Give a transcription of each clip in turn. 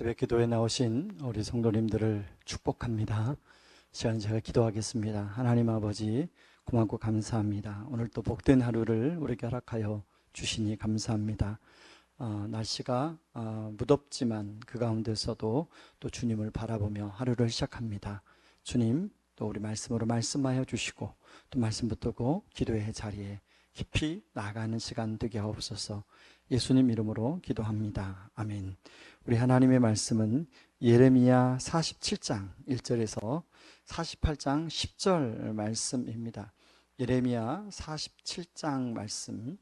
새벽 기도에 나오신 우리 성도님들을 축복합니다. 시간 제가 기도하겠습니다. 하나님 아버지 고맙고 감사합니다. 오늘 또 복된 하루를 우리에게 허락하여 주시니 감사합니다. 날씨가 무덥지만 그 가운데서도 또 주님을 바라보며 하루를 시작합니다. 주님, 또 우리 말씀으로 말씀하여 주시고 또 말씀 붙들고 기도의 자리에 깊이 나아가는 시간 되게 하옵소서. 예수님 이름으로 기도합니다. 아멘. 우리 하나님의 말씀은 예레미야 47장 1절에서 48장 10절 말씀입니다. 예레미야 47장 말씀,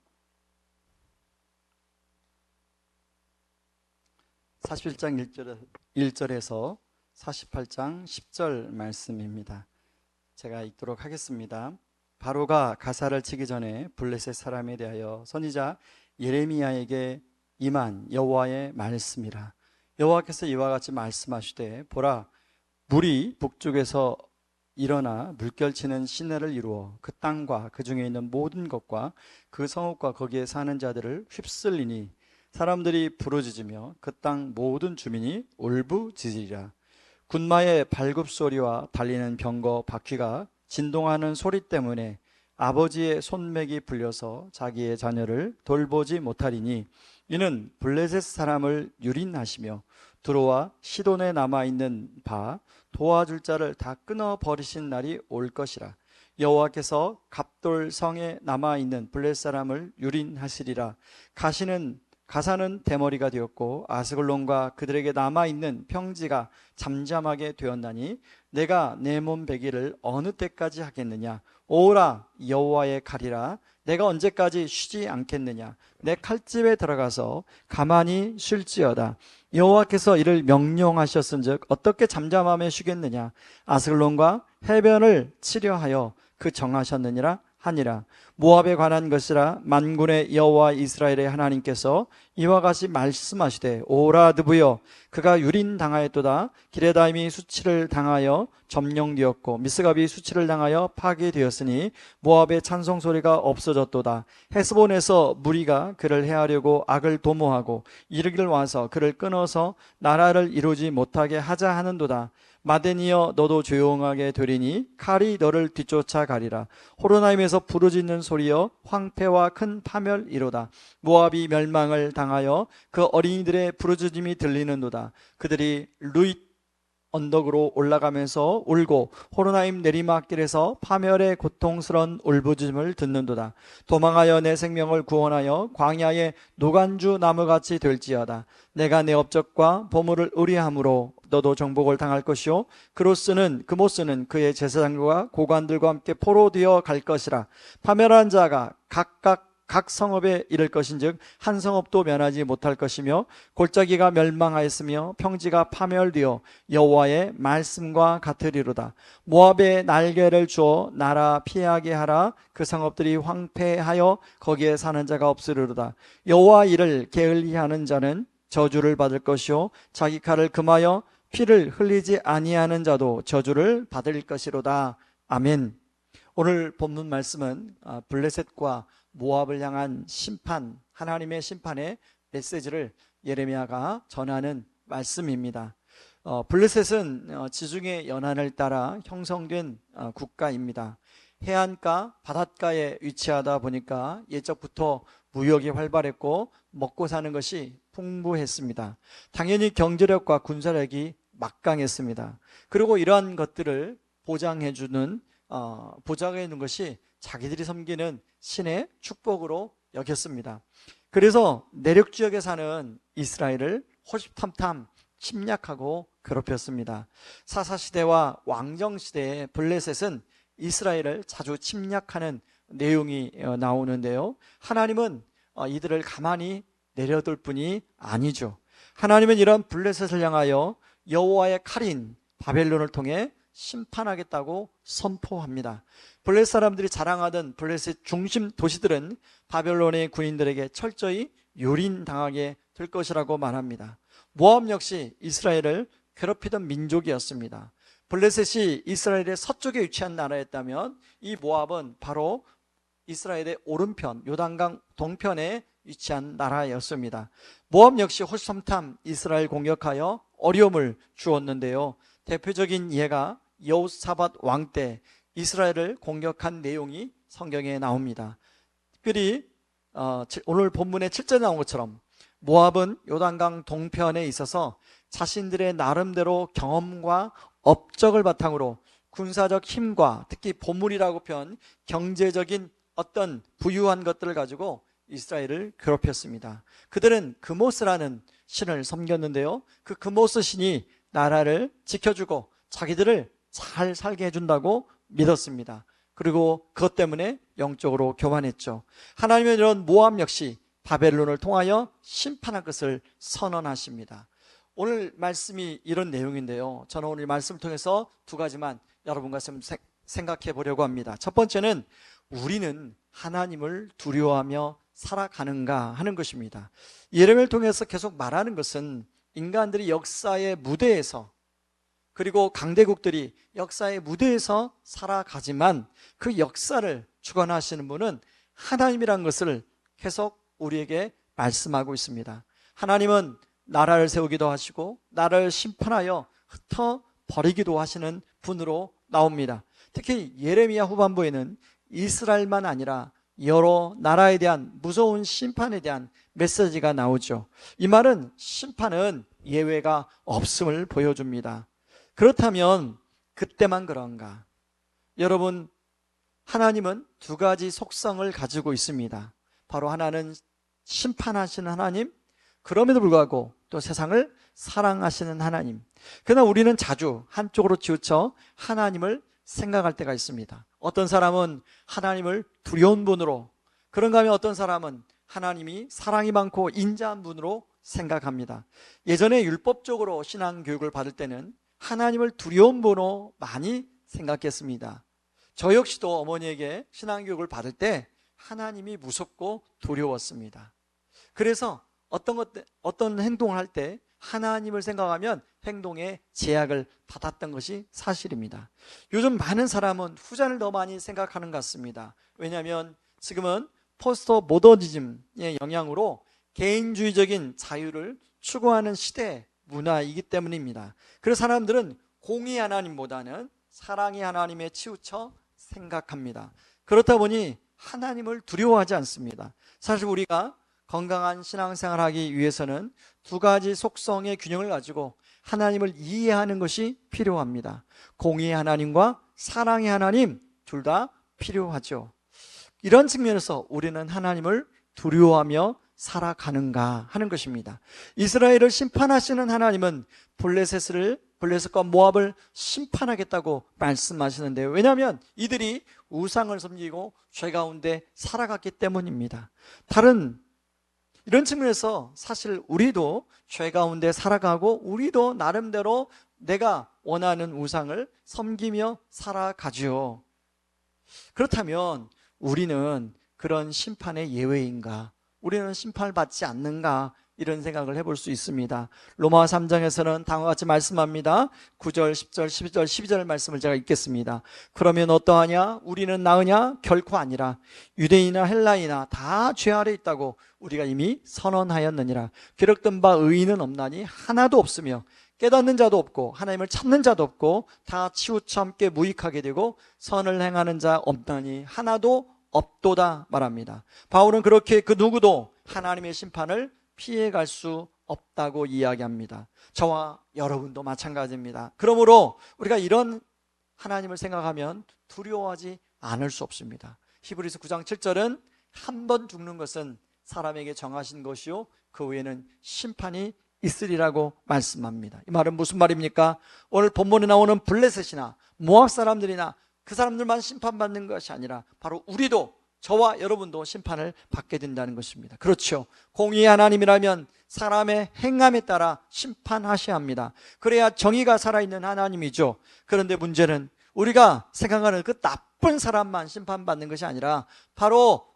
41장 1절에서 48장 10절 말씀입니다. 제가 읽도록 하겠습니다. 바로가 가사를 치기 전에 블레셋 사람에 대하여 선지자 예레미야에게 임한 여호와의 말씀이라. 여호와께서 이와 같이 말씀하시되, 보라, 물이 북쪽에서 일어나 물결치는 시내를 이루어 그 땅과 그 중에 있는 모든 것과 그 성읍과 거기에 사는 자들을 휩쓸리니 사람들이 부르짖으며 그 땅 모든 주민이 울부짖으리라. 군마의 발굽소리와 달리는 병거 바퀴가 진동하는 소리 때문에 아버지의 손맥이 불려서 자기의 자녀를 돌보지 못하리니 이는 블레셋 사람을 유린하시며 두로와 시돈에 남아있는 바 도와줄 자를 다 끊어버리신 날이 올 것이라. 여호와께서 갑돌 성에 남아있는 블레셋 사람을 유린하시리라. 가사는 대머리가 되었고 아스글론과 그들에게 남아있는 평지가 잠잠하게 되었나니 내가 내 몸 베기를 어느 때까지 하겠느냐. 오라, 여호와의 칼이라. 내가 언제까지 쉬지 않겠느냐. 내 칼집에 들어가서 가만히 쉴지어다. 여호와께서 이를 명령하셨은즉 어떻게 잠잠함에 쉬겠느냐. 아스글론과 해변을 치려하여 그 정하셨느니라 하니라. 모압에 관한 것이라. 만군의 여호와 이스라엘의 하나님께서 이와 같이 말씀하시되, 오라 드부여, 그가 유린당하였도다. 기레다임이 수치를 당하여 점령되었고 미스갑이 수치를 당하여 파괴되었으니 모압의 찬송소리가 없어졌도다. 헤스본에서 무리가 그를 해하려고 악을 도모하고 이르기를 와서 그를 끊어서 나라를 이루지 못하게 하자 하는도다. 마데니여, 너도 조용하게 되리니 칼이 너를 뒤쫓아 가리라. 호로나임에서 부르짖는 소리여, 황폐와 큰 파멸이로다. 모압이 멸망을 당하여 그 어린이들의 부르짖음이 들리는도다. 그들이 루잇 언덕으로 올라가면서 울고 호로나임 내리막길에서 파멸의 고통스러운 울부짖음을 듣는도다. 도망하여 내 생명을 구원하여 광야의 노간주 나무같이 될지어다. 내가 내 업적과 보물을 의뢰함으로 너도 정복을 당할 것이요 그모스는 그의 제사장과 고관들과 함께 포로되어 갈 것이라. 파멸한 자가 각 성읍에 이를 것인즉 한 성읍도 면하지 못할 것이며 골짜기가 멸망하였으며 평지가 파멸되어 여호와의 말씀과 같으리로다. 모압에 날개를 주어 나라 피하게 하라. 그 성읍들이 황폐하여 거기에 사는 자가 없으리로다. 여호와 이를 게을리하는 자는 저주를 받을 것이요 자기 칼을 금하여 피를 흘리지 아니하는 자도 저주를 받을 것이로다. 아멘. 오늘 본문 말씀은 블레셋과 모압을 향한 심판, 하나님의 심판의 메시지를 예레미야가 전하는 말씀입니다. 블레셋은 지중해 연안을 따라 형성된 국가입니다. 해안가, 바닷가에 위치하다 보니까 예적부터 무역이 활발했고 먹고 사는 것이 풍부했습니다. 당연히 경제력과 군사력이 막강했습니다. 그리고 이러한 것들을 보장해 주는 것이 자기들이 섬기는 신의 축복으로 여겼습니다. 그래서 내륙 지역에 사는 이스라엘을 호시탐탐 침략하고 괴롭혔습니다. 사사시대와 왕정시대의 블레셋은 이스라엘을 자주 침략하는 내용이 나오는데요, 하나님은 이들을 가만히 내려둘 뿐이 아니죠. 하나님은 이런 블레셋을 향하여 여호와의 칼인 바벨론을 통해 심판하겠다고 선포합니다. 블레셋 사람들이 자랑하던 블레셋 중심 도시들은 바벨론의 군인들에게 철저히 유린당하게 될 것이라고 말합니다. 모압 역시 이스라엘을 괴롭히던 민족이었습니다. 블레셋이 이스라엘의 서쪽에 위치한 나라였다면 이 모압은 바로 이스라엘의 오른편 요단강 동편에 위치한 나라였습니다. 모압 역시 호시탐탐 이스라엘 공격하여 어려움을 주었는데요. 대표적인 예가 여호사밧 왕 때 이스라엘을 공격한 내용이 성경에 나옵니다. 특별히 오늘 본문에 7절에 나온 것처럼 모압은 요단강 동편에 있어서 자신들의 나름대로 경험과 업적을 바탕으로 군사적 힘과 특히 보물이라고 표현 경제적인 어떤 부유한 것들을 가지고 이스라엘을 괴롭혔습니다. 그들은 그모스라는 신을 섬겼는데요, 그 그모스 신이 나라를 지켜주고 자기들을 잘 살게 해준다고 믿었습니다. 그리고 그것 때문에 영적으로 교만했죠. 하나님은 이런 모압 역시 바벨론을 통하여 심판할 것을 선언하십니다. 오늘 말씀이 이런 내용인데요, 저는 오늘 말씀을 통해서 두 가지만 여러분과 생각해 보려고 합니다. 첫 번째는 우리는 하나님을 두려워하며 살아가는가 하는 것입니다. 예레미야를 통해서 계속 말하는 것은 인간들이 역사의 무대에서, 그리고 강대국들이 역사의 무대에서 살아가지만 그 역사를 주관하시는 분은 하나님이라는 것을 계속 우리에게 말씀하고 있습니다. 하나님은 나라를 세우기도 하시고 나라를 심판하여 흩어버리기도 하시는 분으로 나옵니다. 특히 예레미야 후반부에는 이스라엘만 아니라 여러 나라에 대한 무서운 심판에 대한 메시지가 나오죠. 이 말은 심판은 예외가 없음을 보여줍니다. 그렇다면 그때만 그런가? 여러분, 하나님은 두 가지 속성을 가지고 있습니다. 바로 하나는 심판하시는 하나님, 그럼에도 불구하고 또 세상을 사랑하시는 하나님. 그러나 우리는 자주 한쪽으로 치우쳐 하나님을 생각할 때가 있습니다. 어떤 사람은 하나님을 두려운 분으로, 그런가 하면 어떤 사람은 하나님이 사랑이 많고 인자한 분으로 생각합니다. 예전에 율법적으로 신앙교육을 받을 때는 하나님을 두려운 분으로 많이 생각했습니다. 저 역시도 어머니에게 신앙교육을 받을 때 하나님이 무섭고 두려웠습니다. 그래서 어떤 행동을 할 때 하나님을 생각하면 행동에 제약을 받았던 것이 사실입니다. 요즘 많은 사람은 후자를 더 많이 생각하는 것 같습니다. 왜냐하면 지금은 포스트 모더니즘의 영향으로 개인주의적인 자유를 추구하는 시대 문화이기 때문입니다. 그래서 사람들은 공의 하나님보다는 사랑의 하나님에 치우쳐 생각합니다. 그렇다 보니 하나님을 두려워하지 않습니다. 사실 우리가 건강한 신앙생활을 하기 위해서는 두 가지 속성의 균형을 가지고 하나님을 이해하는 것이 필요합니다. 공의의 하나님과 사랑의 하나님 둘 다 필요하죠. 이런 측면에서 우리는 하나님을 두려워하며 살아가는가 하는 것입니다. 이스라엘을 심판하시는 하나님은 블레셋과 모압을 심판하겠다고 말씀하시는데요, 왜냐하면 이들이 우상을 섬기고 죄 가운데 살아갔기 때문입니다. 이런 측면에서 사실 우리도 죄 가운데 살아가고 우리도 나름대로 내가 원하는 우상을 섬기며 살아가죠. 그렇다면 우리는 그런 심판의 예외인가? 우리는 심판을 받지 않는가? 이런 생각을 해볼 수 있습니다. 로마 3장에서는 다음과 같이 말씀합니다. 9절, 10절, 11절, 12절 말씀을 제가 읽겠습니다. 그러면 어떠하냐? 우리는 나으냐? 결코 아니라 유대인이나 헬라이나 다 죄 아래 있다고 우리가 이미 선언하였느니라. 기록된 바 의인은 없나니 하나도 없으며 깨닫는 자도 없고 하나님을 찾는 자도 없고 다 치우쳐 함께 무익하게 되고 선을 행하는 자 없나니 하나도 없도다 말합니다. 바울은 그렇게 그 누구도 하나님의 심판을 피해갈 수 없다고 이야기합니다. 저와 여러분도 마찬가지입니다. 그러므로 우리가 이런 하나님을 생각하면 두려워하지 않을 수 없습니다. 히브리서 9장 7절은 한 번 죽는 것은 사람에게 정하신 것이요 그 후에는 심판이 있으리라고 말씀합니다. 이 말은 무슨 말입니까? 오늘 본문에 나오는 블레셋이나 모압 사람들이나 그 사람들만 심판받는 것이 아니라 바로 우리도, 저와 여러분도 심판을 받게 된다는 것입니다. 그렇죠. 공의의 하나님이라면 사람의 행함에 따라 심판하셔야 합니다. 그래야 정의가 살아있는 하나님이죠. 그런데 문제는 우리가 생각하는 그 나쁜 사람만 심판받는 것이 아니라 바로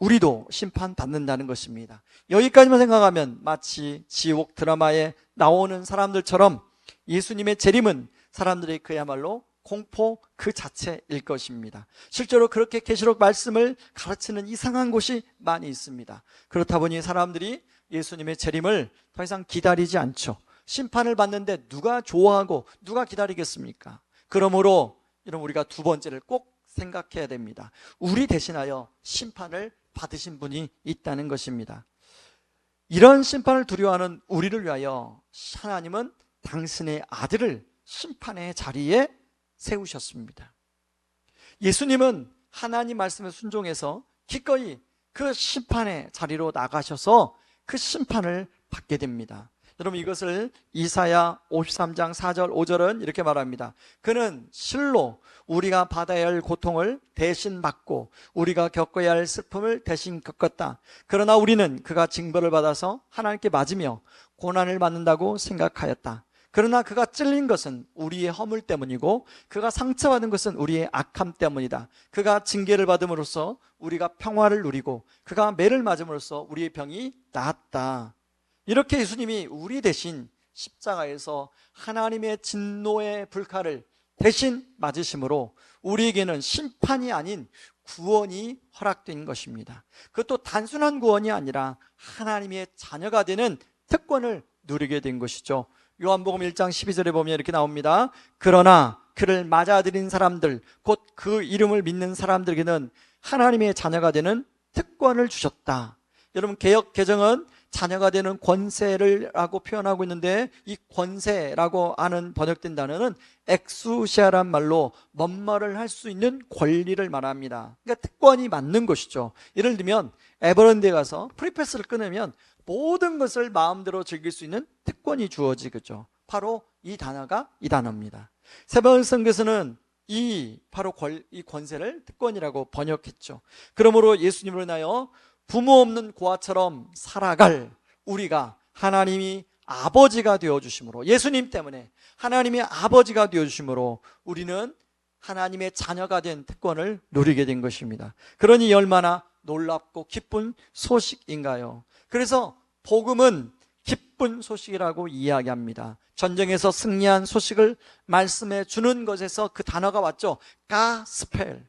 우리도 심판받는다는 것입니다. 여기까지만 생각하면 마치 지옥 드라마에 나오는 사람들처럼 예수님의 재림은 사람들이 그야말로 공포 그 자체일 것입니다. 실제로 그렇게 계시록 말씀을 가르치는 이상한 곳이 많이 있습니다. 그렇다 보니 사람들이 예수님의 재림을 더 이상 기다리지 않죠. 심판을 받는데 누가 좋아하고 누가 기다리겠습니까? 그러므로 여러분, 우리가 두 번째를 꼭 생각해야 됩니다. 우리 대신하여 심판을 받으신 분이 있다는 것입니다. 이런 심판을 두려워하는 우리를 위하여 하나님은 당신의 아들을 심판의 자리에 세우셨습니다. 예수님은 하나님 말씀에 순종해서 기꺼이 그 심판의 자리로 나가셔서 그 심판을 받게 됩니다. 여러분, 이것을 이사야 53장 4절 5절은 이렇게 말합니다. 그는 실로 우리가 받아야 할 고통을 대신 받고 우리가 겪어야 할 슬픔을 대신 겪었다. 그러나 우리는 그가 징벌을 받아서 하나님께 맞으며 고난을 받는다고 생각하였다. 그러나 그가 찔린 것은 우리의 허물 때문이고 그가 상처받은 것은 우리의 악함 때문이다. 그가 징계를 받음으로써 우리가 평화를 누리고 그가 매를 맞음으로써 우리의 병이 나았다. 이렇게 예수님이 우리 대신 십자가에서 하나님의 진노의 불칼을 대신 맞으심으로 우리에게는 심판이 아닌 구원이 허락된 것입니다. 그것도 단순한 구원이 아니라 하나님의 자녀가 되는 특권을 누리게 된 것이죠. 요한복음 1장 12절에 보면 이렇게 나옵니다. 그러나 그를 맞아들인 사람들, 곧 그 이름을 믿는 사람들에게는 하나님의 자녀가 되는 특권을 주셨다. 여러분, 개역 개정은 자녀가 되는 권세라고 표현하고 있는데, 이 권세라고 하는 번역된 단어는 엑수시아란 말로 뭔 말을 할 수 있는 권리를 말합니다. 그러니까 특권이 맞는 것이죠. 예를 들면 에버랜드에 가서 프리패스를 끊으면 모든 것을 마음대로 즐길 수 있는 특권이 주어지겠죠. 바로 이 단어가 이 단어입니다. 세번성교에서는 바로 이 권세를 특권이라고 번역했죠. 그러므로 예수님을 인하여 부모 없는 고아처럼 살아갈 우리가 하나님이 아버지가 되어주심으로, 예수님 때문에 하나님이 아버지가 되어주심으로 우리는 하나님의 자녀가 된 특권을 누리게 된 것입니다. 그러니 얼마나 놀랍고 기쁜 소식인가요? 그래서 복음은 기쁜 소식이라고 이야기합니다. 전쟁에서 승리한 소식을 말씀해 주는 것에서 그 단어가 왔죠. 가스펠.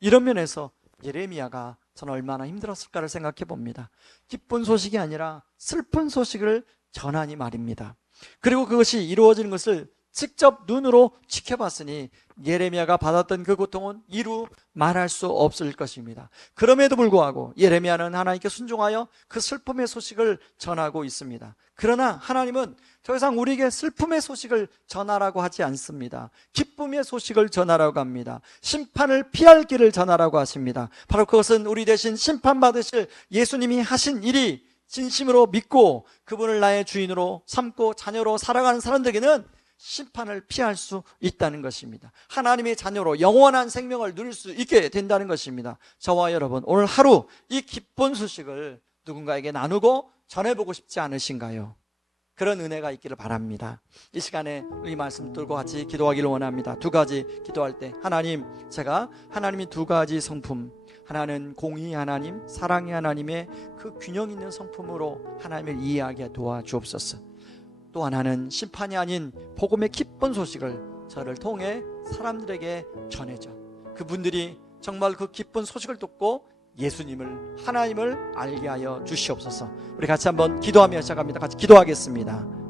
이런 면에서 예레미야가 저는 얼마나 힘들었을까를 생각해 봅니다. 기쁜 소식이 아니라 슬픈 소식을 전하니 말입니다. 그리고 그것이 이루어지는 것을 직접 눈으로 지켜봤으니 예레미야가 받았던 그 고통은 이루 말할 수 없을 것입니다. 그럼에도 불구하고 예레미야는 하나님께 순종하여 그 슬픔의 소식을 전하고 있습니다. 그러나 하나님은 더 이상 우리에게 슬픔의 소식을 전하라고 하지 않습니다. 기쁨의 소식을 전하라고 합니다. 심판을 피할 길을 전하라고 하십니다. 바로 그것은 우리 대신 심판받으실 예수님이 하신 일이 진심으로 믿고 그분을 나의 주인으로 삼고 자녀로 살아가는 사람들에게는 심판을 피할 수 있다는 것입니다. 하나님의 자녀로 영원한 생명을 누릴 수 있게 된다는 것입니다. 저와 여러분, 오늘 하루 이 기쁜 소식을 누군가에게 나누고 전해보고 싶지 않으신가요? 그런 은혜가 있기를 바랍니다. 이 시간에 이 말씀 들고 같이 기도하기를 원합니다. 두 가지 기도할 때 하나님, 제가 하나님이 두 가지 성품, 하나는 공의 하나님, 사랑의 하나님의 그 균형 있는 성품으로 하나님을 이해하게 도와주옵소서. 또 하나는 심판이 아닌 복음의 기쁜 소식을 저를 통해 사람들에게 전해줘 그분들이 정말 그 기쁜 소식을 듣고 예수님을, 하나님을 알게 하여 주시옵소서. 우리 같이 한번 기도하며 시작합니다. 같이 기도하겠습니다.